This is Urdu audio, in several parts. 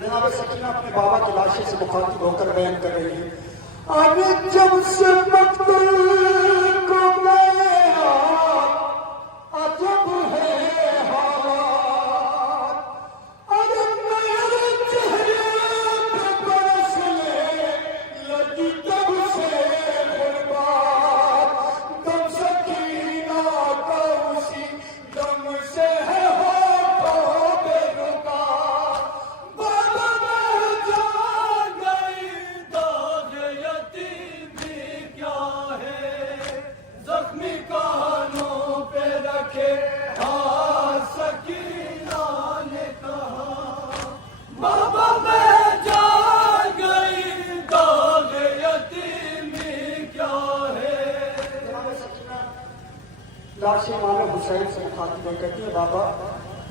جناب سکینہ اپنے بابا کی لاشی سے مخاطب ہو کر بیان کر رہی ہے۔ آج جب سے مقتل کو گیا عجب ہے حالات، اگر میرے چہرے پہ برسنے لگی تب سے غربات، دم سکینہ کا اسی دم سے ہے ہوٹھوں پہ رکا۔ لاشی امام حسین سے مخاطب کہتی ہے، بابا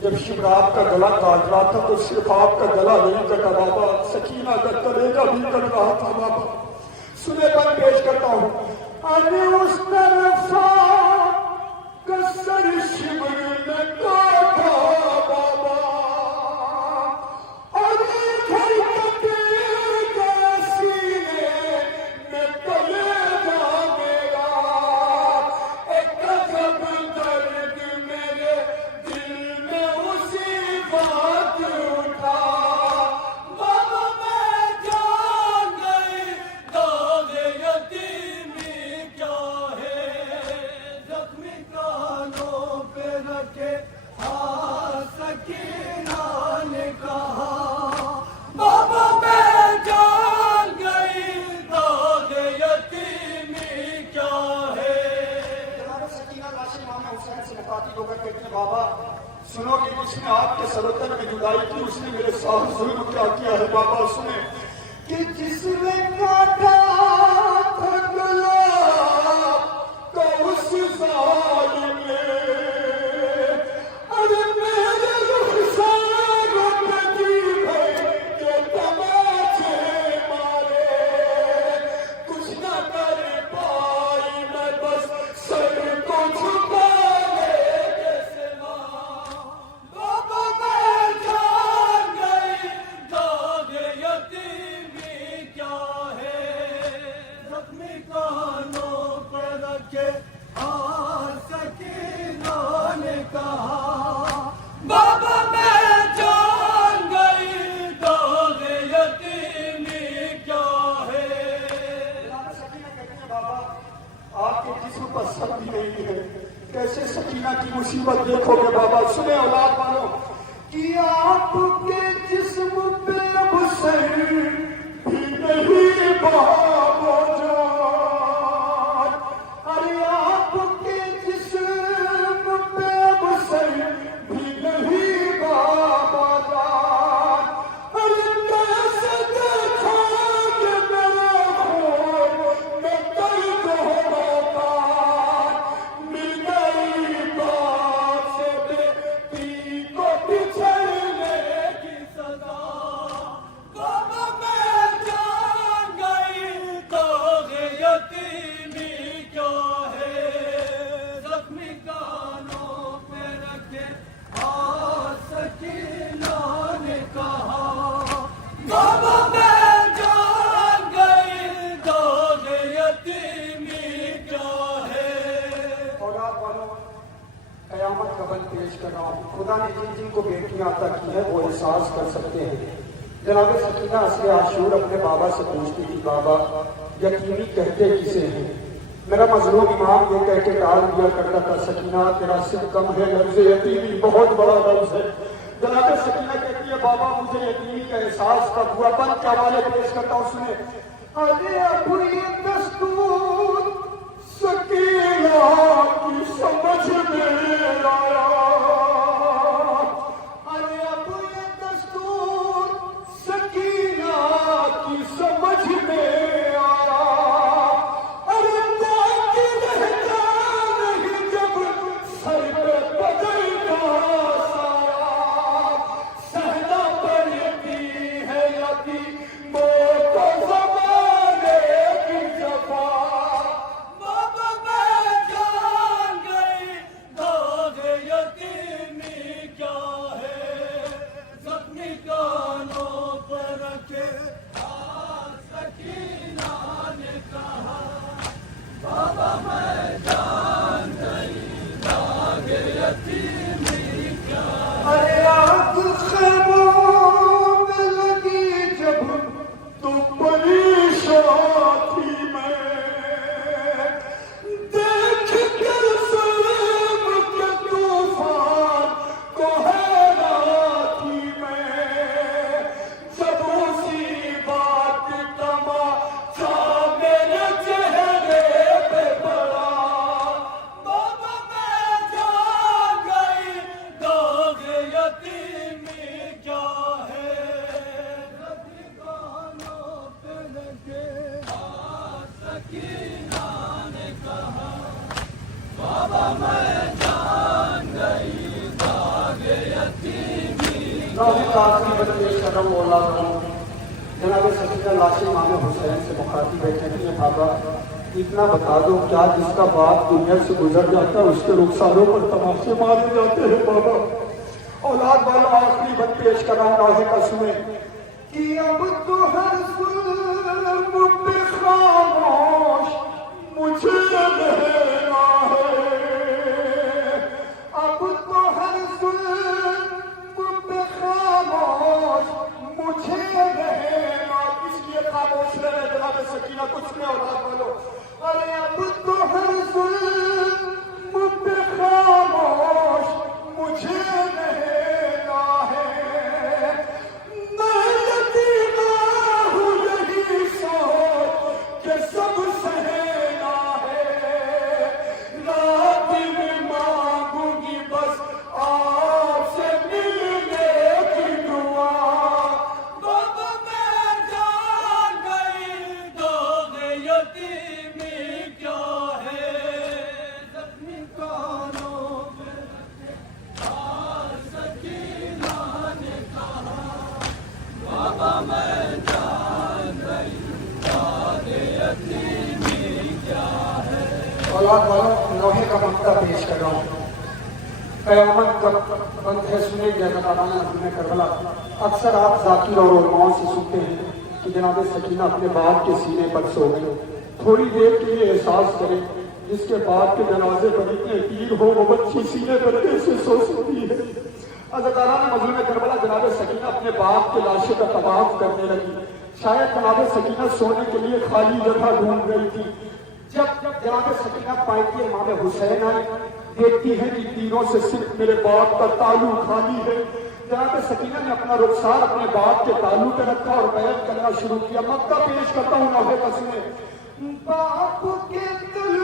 جب شبر آپ کا گلا کاٹ رہا تھا تو صرف آپ کا گلا نہیں کٹا بابا، سکینہ کا کلیجہ بھی کٹ رہا تھا بابا۔ سنے پر پیش کرتا ہوں، آنے اس طرفا کسر شبر میں کاٹا بابا، اور ادھر کٹے گیا سینے میں کلیجہ میرا، ایک عجب درد میرے دل میں اسی بات اٹھا۔ بابا میں جان گئی داغ یتیمی کیا ہے، زخمی کانوں پہ رکھے ہاتھ سکینہ نے کہا۔ بابا میں جان گئی داغ یتیمی کیا ہے۔ جناب سکینہ لاشی امام حسین سے مخاطب ہو کر کہتے ہیں، بابا سنو کہ جس نے آپ کے سلطن میں جدائی کی اس نے میرے ساتھ ظلم کیا کیا ہے۔ بابا سنیں کہ جس نے کاٹا تھا گلا تو اس ظالم نے ارے میرے رخسار پہ جی بھر کے تماچے مارے، کچھ نہ کر پائی میں بس سر کو چھپانے کے سوا۔ بابا میں جان گئی داغ یتیمی کیا ہے، زخمی کانوں پہ رکھے ہاتھ سکینہ نے کہا۔ بابا میں جان گئی داغ یتیمی کیا ہے۔ سکینہ کہتی ہے، بابا آپ کے جسم پر سر بھی نہیں ہے، کیسے سکینہ کی مصیبت دیکھو گے بابا۔ سنیں اولاد والو کہ آپ کے جسم پہ اب سر بھی نہیں بابا جان، ارے آپ کے جسم پہ اب سر بھی نہیں بابا جان، ارے کیسے دیکھو گے میرے خون میں درد ہوگا، مل گئی باپ سے بیٹی کو بچھڑنے کی سزا۔ بابا میں جان گئی قیامت کا بل پیش کر رہا ہوں. خدا نے جن جن کو بیٹیاں عطا کی ہیں وہ احساس کر سکتے ہیں. جناب سکینہ اصل عاشور اپنے بابا سے پوچھتی تھی بابا یتیمی کہتے کسے ہیں؟ میرا مظلوم امام یہ کہہ کے ٹال دیا کرتا تھا سکینہ تیرا سن کم ہے، لفظ یتیمی بہت بڑا لفظ ہے. جناب سکینہ کہتی ہے بابا مجھے یتیمی کا احساس کب ہوا؟ بند کے حوالے پیش کرتا ہوں سنیں. ارے ابو یہ دستور سکینہ کی سمجھ میں آیا، ارے ابو یہ دستور سکینہ کی سمجھ میں آیا. ارے باقی رہتا نہیں جب سر پہ بدل کا سایہ، سہنا پڑتی ہے یتیموں کو زمانے کی جفا. بابا میں جان گئی داغ یتیمی کیا ہے، زخمی کانوں پر رکھے سکینہ نے کہا. بابا میں جان گئی داغ یتیمی کیا ہے. ارے آگ خیموں میں لگی جب تو پریشان تھی میں، دیکھ کر سلم کے طوفان کو حیران تھی میں. جب اسی بات تماشا میرے چہرے پہ پڑا، بابا میں جان گئی داغ یتیمی کیا ہے، زخمی کانوں پہ لگے سکینہ نے کہا. بابا میں جان گئی داغ یتیمی. نوحی قاسم بن پیش کر رہا ہوں اولاد ہوں. جناب سکینہ لاش امام حسین سے مخاطب ہے، کہتی ہے بابا اتنا بتا دو کیا جس کا باپ دنیا سے گزر جاتا ہے اس کے رخساروں پر تماشے مارے جاتے ہیں بابا. اولاد والا آخری بن پیش کر رہا ہوں نوحے کا سنیں کہ اب تو ہر ظلم پہ خاموش مجھے رہنا ہے، اب تو ہر ظلم پہ خاموش مجھے رہنا. اس لیے خاموش رہے جناب سکینہ کچھ میں اولاد والو. ارے اب تو ہر ظلم پہ خاموش مجھے رہنا ہے. میں یتیمہ ہوں یہی سوچ کہ سب سہنا ہے. رات میں مانگوں گی بس آپ سے ملنے کی دعا. بابا میں جان گئی داغ یتیمی کیا ہے، زخمی کانوں پہ رکھے سکینہ نے کہا. بابا میں جان گئی داغ یتیمی کیا ہے. اولاد والوں نوحے کا مقطع پیش کر رہا ہوں. قیامت کب بند ہے سنے جیسا تابانہ نظم کربلا. اکثر آپ ذاکر اور علماء سے سنتے ہیں کہ جناب سکینہ اپنے باپ کے سینے پر سو گئی. تھوڑی دیر کے لیے احساس کریں جس کے باپ کے جنازے پر اتنے تیر ہو وہ بچی سینے پر کیسے سو سکتی ہے. عزاداران مظلوم کربلا جناب سکینہ اپنے باپ کے لاشے کا طواف کرنے لگی. شاید جناب سکینہ سونے کے لیے خالی جگہ ڈھونڈ رہی تھی. جب جناب سکینہ پائتی ہے امام حسین آئے، دیکھتی ہے کہ تینوں سے صرف میرے باپ کا تالو خالی ہے. جناب سکینہ نے اپنا رخسار اپنے باپ کے تالو پہ رکھا اور بیعت کرنا شروع کیا. مقطع پیش کرتا ہوں نوحے کا سنیں. باپ کے دل